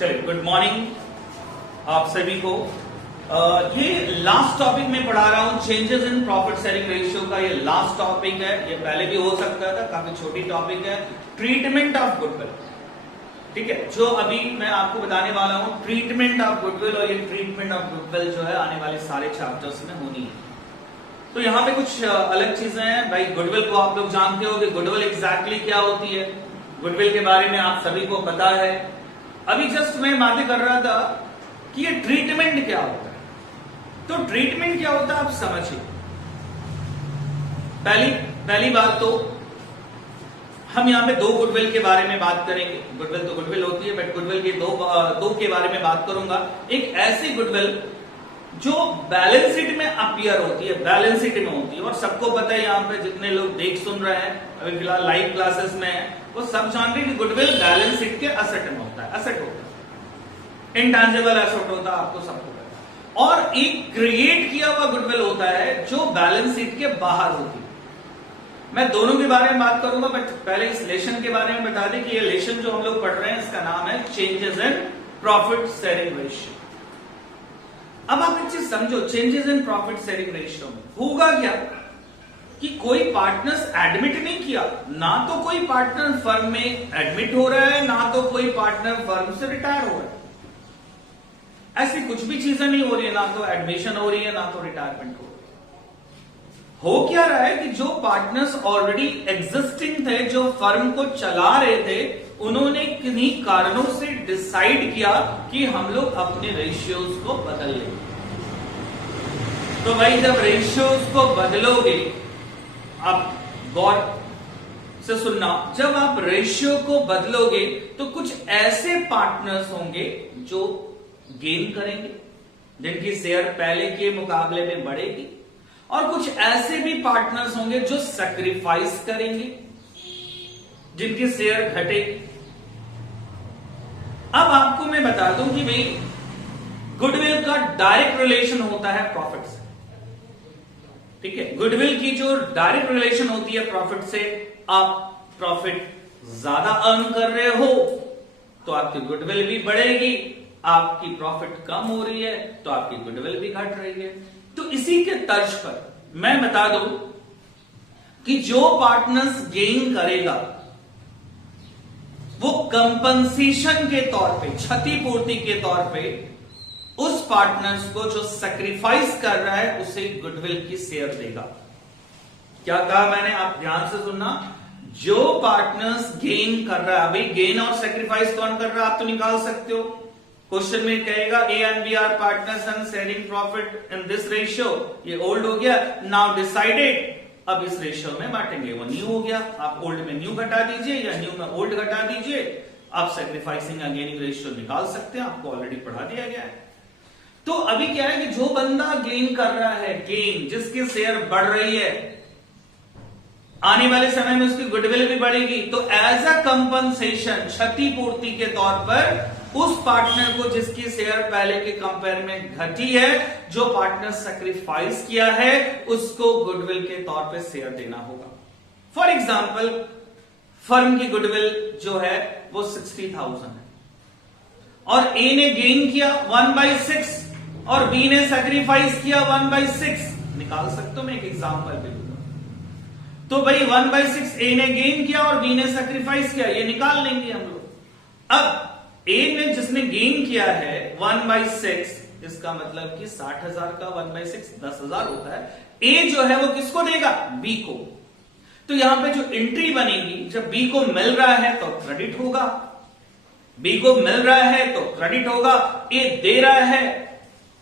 चलिए, good morning आप सभी को। ये लास्ट टॉपिक में पढ़ा रहा हूं, changes in profit sharing ratio का। ये लास्ट टॉपिक है, ये पहले भी हो सकता था, काफी छोटी टॉपिक है। ट्रीटमेंट ऑफ गुडविल, ठीक है, जो अभी मैं आपको बताने वाला हूं, ट्रीटमेंट ऑफ गुडविल। और ये ट्रीटमेंट ऑफ गुडविल जो है आने वाले सारे चैप्टर्स में होनी है। तो यहाँ पे कुछ अलग चीजें हैं भाई। गुडविल को आप लोग जानते हो कि गुडविल एग्जैक्टली क्या होती है। गुडविल के बारे में आप सभी को पता है। अभी जस्ट मैं बातें कर रहा था कि ये ट्रीटमेंट क्या होता है। तो ट्रीटमेंट क्या होता है आप समझिए। पहली बात तो हम यहां पे दो गुडविल के बारे में बात करेंगे। गुडविल तो गुडविल होती है, बट गुडविल के दो के बारे में बात करूंगा। एक ऐसी गुडविल जो बैलेंस शीट में अपीयर होती है, बैलेंस शीट में होती है। और सबको पता है, यहाँ पे जितने लोग देख सुन रहे हैं, अभी फिलहाल लाइव क्लासेस में है, वो सब जानते हैं कि गुडविल बैलेंस शीट के असेट में होता है। असेट होता है, इंटेंजिबल एसेट होता है, आपको सबको पता है। और एक क्रिएट किया हुआ गुडविल होता है जो बैलेंस शीट के बाहर होती है। मैं दोनों के बारे में बात करूंगा, बट पहले इस लेशन के बारे में बता दें कि ये लेशन जो हम लोग पढ़ रहे हैं इसका नाम है changes in profit sharing ratio. अब आप एक चीज समझो, changes in profit sharing ratio में होगा क्या कि कोई पार्टनर्स एडमिट नहीं किया, ना तो कोई पार्टनर फर्म में एडमिट हो रहा है, ना तो कोई पार्टनर फर्म से रिटायर हो रहा है। ऐसी कुछ भी चीजें नहीं हो रही है, ना तो एडमिशन हो रही है, ना तो रिटायरमेंट हो रही है। हो क्या रहा है कि जो पार्टनर्स ऑलरेडी एग्जिस्टिंग थे, जो फर्म को चला रहे थे, उन्होंने किन्हीं कारणों से डिसाइड किया कि हम लोग अपने रेशियोज को बदल लेंगे। तो भाई जब रेशियोज को बदलोगे, आप गौर से सुनना, जब आप रेशियो को बदलोगे तो कुछ ऐसे पार्टनर्स होंगे जो गेन करेंगे, जिनकी शेयर पहले के मुकाबले में बढ़ेगी, और कुछ ऐसे भी पार्टनर्स होंगे जो सैक्रिफाइस करेंगे, जिनकी शेयर घटेगी। अब आपको मैं बता दूं कि भाई गुडविल का डायरेक्ट रिलेशन होता है प्रॉफिट से, ठीक है। गुडविल की जो डायरेक्ट रिलेशन होती है प्रॉफिट से, आप प्रॉफिट ज्यादा अर्न कर रहे हो तो आपकी गुडविल भी बढ़ेगी, आपकी प्रॉफिट कम हो रही है तो आपकी गुडविल भी घट रही है। तो इसी के तर्ज पर मैं बता दूं कि जो पार्टनर्स गेन करेगा वो कंपनसेशन के तौर पे, क्षतिपूर्ति के तौर पे, उस पार्टनर्स को जो सैक्रिफाइस कर रहा है उसे गुडविल की शेयर देगा। क्या कहा मैंने, आप ध्यान से सुनना। जो पार्टनर्स गेन कर रहा है, अभी गेन और सैक्रिफाइस कौन कर रहा है आप तो निकाल सकते हो। क्वेश्चन में कहेगा A and B are partners and sharing profit in this ratio. ये ओल्ड हो गया, नाउ डिसाइडेड, अब इस रेशियो में बांटेंगे। वो न्यू हो गया, आप ओल्ड में न्यू घटा दीजिए या न्यू में ओल्ड घटा दीजिए। आप सैक्रिफाइसिंग या गेनिंग रेशियो निकाल सकते हैं, आपको ऑलरेडी पढ़ा दिया गया है। तो अभी क्या है कि जो बंदा गेन कर रहा है, गेन, जिसकी शेयर बढ़ रही है, आने वाले समय में उसकी गुडविल भी बढ़ेगी। तो एज अ कंपनसेशन, क्षतिपूर्ति के तौर पर, उस पार्टनर को जिसकी शेयर पहले के कंपेयर में घटी है, जो पार्टनर सैक्रिफाइस किया है, उसको गुडविल के तौर पे शेयर देना होगा। फॉर एग्जाम्पल, फर्म की गुडविल जो है वो 60,000 है, और ए ने गेन किया 1/6 और बी ने सैक्रिफाइस किया 1/6। निकाल सकते हो, मैं एक एग्जाम्पल भी दूंगा। तो भाई 1/6 ए ने गेन किया और बी ने सैक्रिफाइस किया, ये निकाल लेंगे हम लोग। अब ए ने जिसने गेन किया है 1/6, इसका मतलब कि 60,000 का 1/6 10,000 होता है। ए जो है वो किसको देगा, बी को। तो यहां पे जो एंट्री बनेगी, जब बी को मिल रहा है तो क्रेडिट होगा, बी को मिल रहा है तो क्रेडिट होगा, ए दे रहा है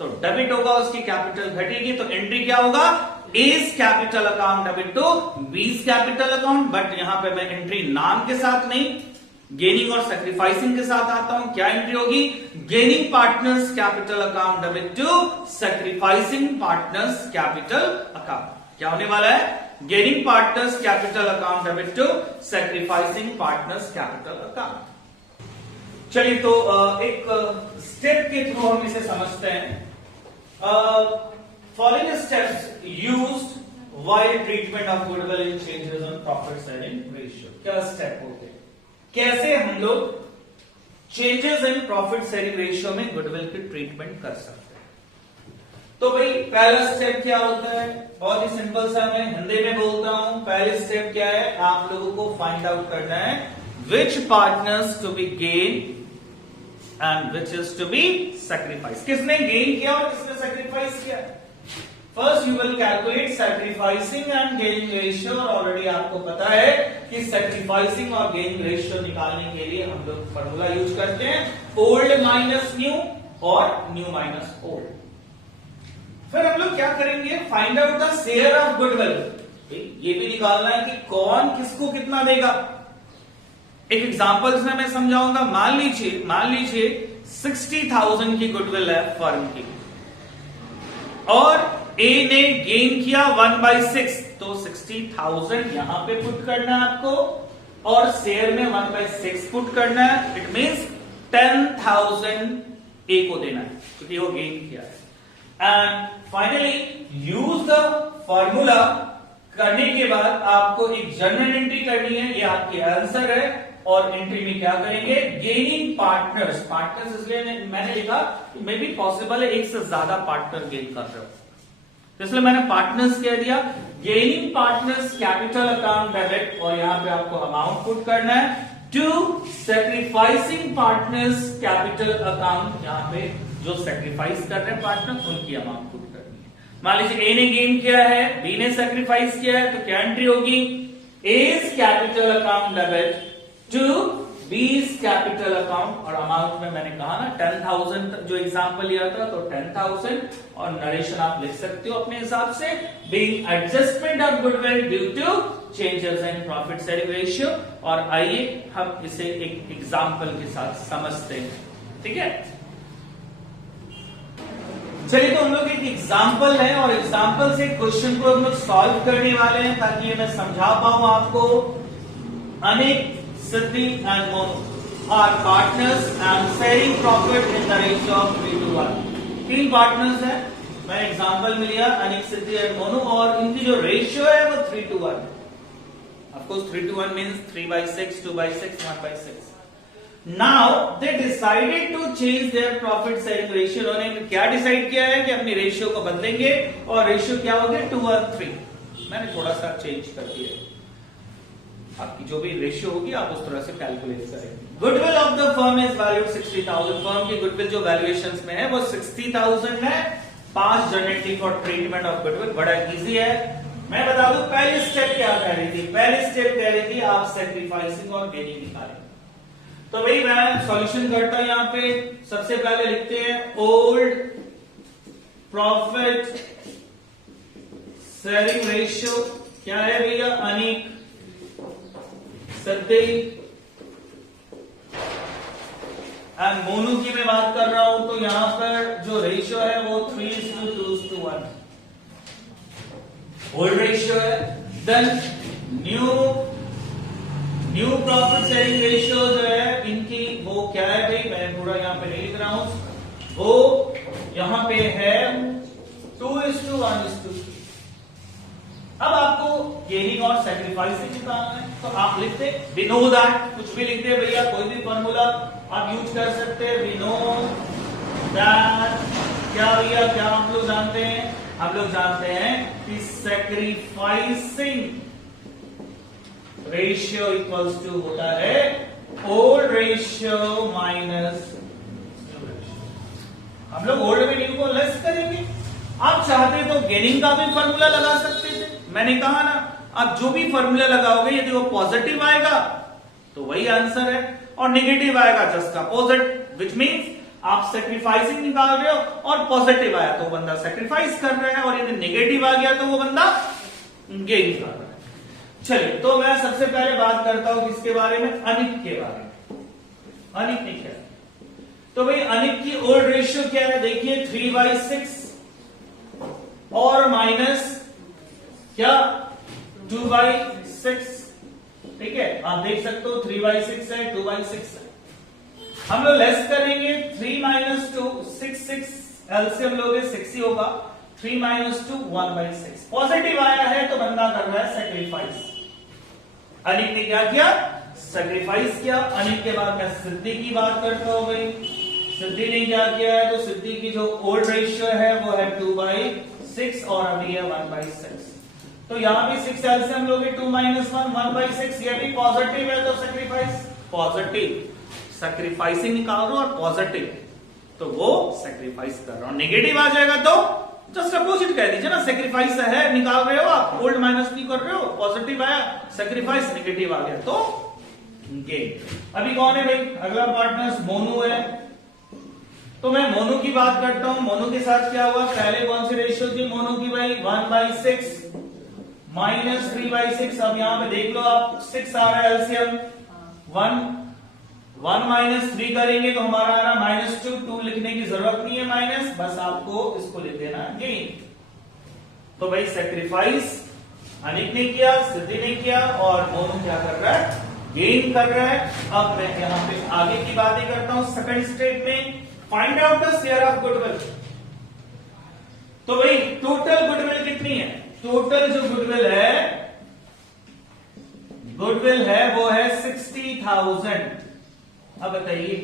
तो डेबिट होगा, उसकी कैपिटल घटेगी। तो एंट्री क्या होगा, A's capital account debit to B's capital account. But यहां पे मैं एंट्री नाम के साथ नहीं, गेनिंग और सैक्रिफाइसिंग के साथ आता हूं। क्या एंट्री होगी, gaining partners capital account debit to sacrificing partners capital account. क्या होने वाला है, gaining partners capital account debit to sacrificing partners capital account. चलिए, तो एक स्टेप के थ्रू हम इसे समझते हैं। Following steps used while treatment of goodwill in changes in profit sharing ratio. क्या स्टेप होते हैं, कैसे हम लोग changes in profit sharing ratio में गुडविल की ट्रीटमेंट कर सकते हैं। तो भाई पहला स्टेप क्या होता है, बहुत ही सिंपल सा, मैं हिंदी में बोलता हूं। पहले स्टेप क्या है, आप लोगों को फाइंड आउट करना है which partners to be gain and which is to be sacrifice. किसने गेन किया और किसने सैक्रिफाइस किया। First you will calculate sacrificing and gaining ratio. Already आपको पता है कि सैक्रिफाइसिंग और गेनिंग रेशियो निकालने के लिए हम लोग फॉर्मूला यूज करते हैं, ओल्ड माइनस न्यू और न्यू माइनस ओल्ड। फिर हम लोग क्या करेंगे, find out the share of goodwill. ये भी निकालना है कि कौन किसको कितना देगा। एक एग्जांपल से मैं समझाऊंगा। मान लीजिए 60,000 की गुडविल है फर्म की और ए ने गेन किया 1/6, तो 60,000 यहां पे पुट करना है आपको और शेयर में 1/6 पुट करना है। इट मींस 10,000 ए को देना है क्योंकि वो गेन किया है। And finally use the formula करने के बाद आपको एक जर्नल एंट्री करनी है, ये आपकी आंसर है। और एंट्री में क्या करेंगे, गेनिंग पार्टनर्स इसलिए मैंने लिखा मे बी पॉसिबल है एक से ज्यादा पार्टनर गेन कर रहे हो, तो इसलिए मैंने पार्टनर्स कह दिया। Gaining partners capital account debit और यहां पे आपको अमाउंट पुट करना है to sacrificing partners capital account, यहां पे जो सैक्रिफाइस कर रहे हैं पार्टनर उनकी अमाउंट पुट करनी है। मान लीजिए ए ने गेन किया है, बी ने सैक्रिफाइस किया है, तो क्या एंट्री होगी, A's capital account debit to B's capital account. और अमाउंट में मैंने कहा ना 10,000 जो एग्जांपल लिया था, तो 10,000 और नरेशन आप लिख सकते हो अपने हिसाब से, being adjustment of goodwill due to changes in profit sharing ratio. और आइए हम इसे एक एग्जांपल के साथ समझते हैं, ठीक है। चलिए तो हम लोग एक एग्जांपल है और एग्जांपल से क्वेश्चन को हम लोग सॉल्व करने वाले हैं ताकि ये मैं समझा पाऊं आपको। Anik, Siddhi and Monu are partners and sharing profit in the ratio of 3:1। तीन पार्टनर्स हैं, मैंने एग्जांपल में लिया अनिक, सिद्धि एंड मोनू, और इनकी जो रेशियो है वो 3:1। Of course 3:1 means 3/6, 2/6, 1/6। Now they decided to change their profit sharing ratio। उन्होंने क्या डिसाइड किया है कि अपनी रेशियो को बदलेंगे और रेशियो क्या हो गया 2:3। मैंने थोड़ा सा चेंज कर दिया, आपकी जो भी रेशियो होगी आप उस तरह से कैलकुलेट करेंगे। Goodwill of the firm is valued 60,000। Firm की गुडविल जो वैल्यूएशन में है वो 60,000 है। 5 generative for treatment of goodwill, बड़ा इजी है। मैं बता दूं पहली स्टेप क्या कह रही थी, पहली स्टेप कह रही थी आप सैक्रिफाइसिंग और गेनिंग निकालें। तो भाई मैं सॉल्यूशन करता हूं, यहां पे सबसे पहले लिखते हैं ओल्ड प्रॉफिट शेयरिंग रेशियो क्या है भैया, अनिक, सिद्धि एंड मोनू की मैं बात कर रहा हूं, तो यहां पर जो रेशियो है वो 3:2:1 ओल्ड रेशियो है। Then new profit sharing ratio जो है इनकी वो क्या है भाई, मैं पूरा यहां पे नहीं लिख रहा हूं, वो यहां पे है 2:1:3। अब आपको गेनिंग और सैक्रिफाइसिंग निकालना है, तो आप लिखते वी नो दैट, कुछ भी लिखते भैया, कोई भी फॉर्मूला आप यूज कर सकते हैं। वी नो दैट क्या भैया, क्या हम लोग जानते हैं, हम लोग जानते हैं कि सैक्रिफाइसिंग रेशियो इक्वल्स टू होता है old ratio minus new ratio. हम लोग ओल्ड में न्यू को लेस करेंगे। आप चाहते तो गेनिंग का भी फॉर्मूला लगा सकते थे, मैंने कहा ना आप जो भी फॉर्मूला लगाओगे यदि वो पॉजिटिव आएगा तो वही आंसर है और नेगेटिव आएगा जस्ट अपोजिट, विच मींस आप सैक्रिफाइसिंग निकाल रहे हो और पॉजिटिव आया तो बंदा सैक्रिफाइस कर रहा है और यदि नेगेटिव आ गया तो वो बंदा गेन कर रहा है। चलिए तो मैं सबसे पहले बात करता हूं किसके बारे में, अनिक के बारे में। अनिक ने क्या, तो भाई अनिक की ओल्ड रेशियो क्या है, देखिए 3/6 और माइनस क्या 2/6, ठीक है। आप देख सकते हो 3/6 है, 2/6 है। हम लोग लेस करेंगे 3 - 2 6 एलसीएम लोगे 6 ही होगा। 3 - 2 1/6। पॉजिटिव आया है तो बंदा कर रहा है सैक्रिफाइस। अनिक ने क्या किया, सेक्रीफाइस किया। अनिक के बाद मैं सिद्धि की बात करता हूं भाई। सिद्धि ने क्या किया है, तो सिद्धि की जो ओल्ड रेशियो है वो है 2/6 और अभी है 1/6। तो यहां भी 6 एलसीएम लोगे 2 - 1 1/6, ये भी पॉजिटिव है तो सेक्रीफाइस पॉजिटिव, सेक्रीफाइसिंग निकाल रहा हूं और पॉजिटिव, तो वो सेक्रीफाइस कर रहा हूं। नेगेटिव आ जाएगा तो जस्ट अपोजिट कह दीजिए ना, सेक्रीफाइस है निकाल रहे हो आप, ओल्ड माइनस नहीं कर रहे हो, पॉजिटिव आया सेक्रीफाइस, नेगेटिव आ गया तो गेन। अभी कौन है भाई अगला पार्टनर्स, मोनू है। तो मैं मोनू की बात करता हूं। मोनू के साथ क्या हुआ, पहले कौन सी रेशियो थी मोनू की भाई, 1/6 माइनस 3/6। अब यहां पे देख लो आप 6 आ रहा है एलसीएम, 1 माइनस 3 करेंगे तो हमारा आ रहा -2। 2 लिखने की जरूरत नहीं है माइनस, बस आपको इसको लिख देना गेन। तो भाई सेक्रीफाइस अनिक ने किया, सिद्धि ने किया और मोनू क्या कर रहा है, गेन कर रहा है। अब मैं यहां पे आगे की बातें करता हूं। सेकंड स्टेप में find out the share of goodwill. तो भाई टोटल गुडविल कितनी है, टोटल जो गुडविल है वो है 60,000। अब बताइए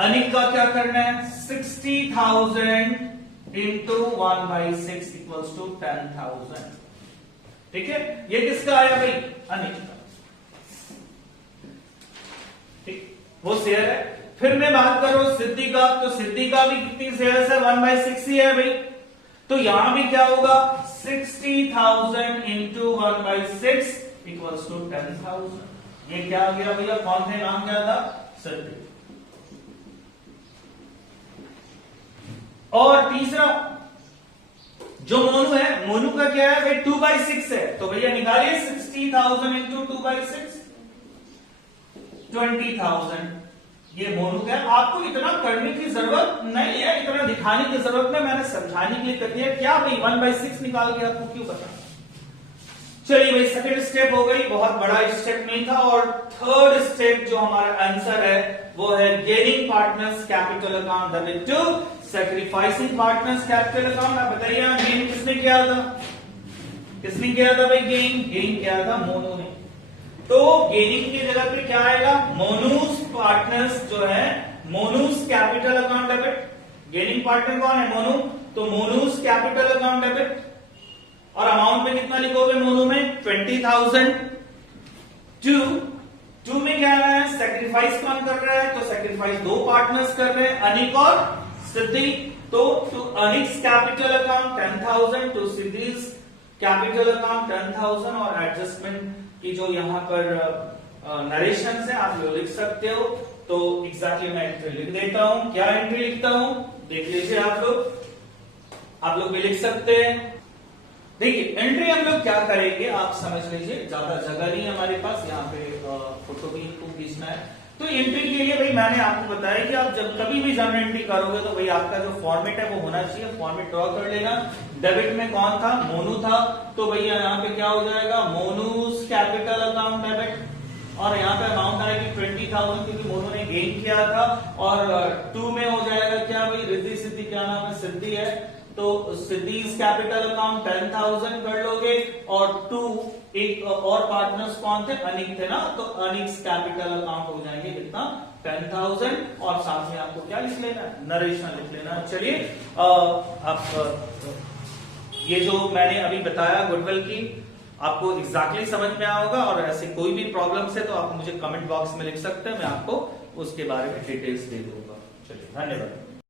अनिक का क्या करना है, 60,000 इंटू 1/6 इक्वल्स टू 10,000। ठीक है, ये किसका आया भाई, अनिक का, ठीक, वो शेयर है। फिर मैं बात करूं सिद्धि का, तो सिद्धि का भी कितनी शेयर है, 1/6 ही है भाई। तो यहां भी क्या होगा, 60,000 इंटू 1/6 इक्वल्स टू 10,000। ये क्या आ गया भैया, कौन थे, नाम क्या था, सिद्धि। और तीसरा जो मोनू है, मोनू का क्या है भाई, 2/6 है। तो भैया निकालिए 60,000 इंटू 2/6 20,000। ये मोनू का है। आपको इतना करने की जरूरत नहीं है, इतना दिखाने की जरूरत नहीं, मैंने समझाने के लिए कर दिया। क्या भाई 1/6 निकाल के आपको क्यों पता। चलिए भाई सेकंड स्टेप हो गई, बहुत बड़ा स्टेप नहीं था। और थर्ड स्टेप जो हमारा आंसर है वो है gaining partners capital account debit to sacrificing partners capital account. आप बताइए गेन किसने किया था, किसने किया था भाई, गेन किया था मोनू ने। तो गेनिंग की जगह पे क्या आएगा, मोनूस पार्टनर्स जो है, Monu's capital account debit. Gaining partner कौन है, मोनू, तो मोनूस कैपिटल अकाउंट डेबिट। और अमाउंट में कितना लिखोगे मोनू में, 20,000। टू में क्या आ रहा है, सेक्रीफाइस कौन कर रहा है, तो सेक्रीफाइस दो पार्टनर्स कर रहे हैं, अनिक और सिद्धि। तो to Anik's capital account 10,000, to Siddhi's capital account 10,000। और एडजस्टमेंट की जो यहां पर नरेशन है आप लोग लिख सकते हो। तो एग्जैक्टली मैं एंट्री लिख देता हूं, क्या एंट्री लिखता हूं देख लीजिए आप लोग भी लिख सकते हैं। देखिए एंट्री हम लोग क्या करेंगे आप समझ लीजिए, ज्यादा जगह नहीं है हमारे पास, यहाँ पे फोटो भी इनको खींचना है। तो एंट्री के लिए भाई मैंने आपको बताया कि आप जब कभी भी जर्नल एंट्री करोगे तो भाई आपका जो फॉर्मेट है वो होना चाहिए, फॉर्मेट ड्रॉ कर लेना। डेबिट में कौन था, मोनू था, तो भैया यहाँ पे क्या हो जाएगा, मोनूस कैपिटल अकाउंट डेबिट। और यहाँ पे अमाउंट आएगी 20,000 क्योंकि मोनू ने गेन किया था। और 2 में हो जाएगा क्या भाई, रिद्धि सिद्धि, क्या नाम है, सिद्धि है, तो सिद्धीज कैपिटल अकाउंट 10,000 कर लोगे। और 2 एक और पार्टनर्स कौन थे, अनिक थे ना, तो अनिक्स कैपिटल अकाउंट हो जाएंगे कितना, 10,000। और साथ में आपको क्या लिख लेना, नरेशन लिख लेना। चलिए आप ये जो मैंने अभी बताया गुडविल की आपको एग्जैक्टली समझ में आया होगा। और ऐसे कोई भी प्रॉब्लम्स है तो आप मुझे कमेंट बॉक्स में लिख सकते हैं, मैं आपको उसके बारे में डिटेल्स दे दूंगा। चलिए धन्यवाद।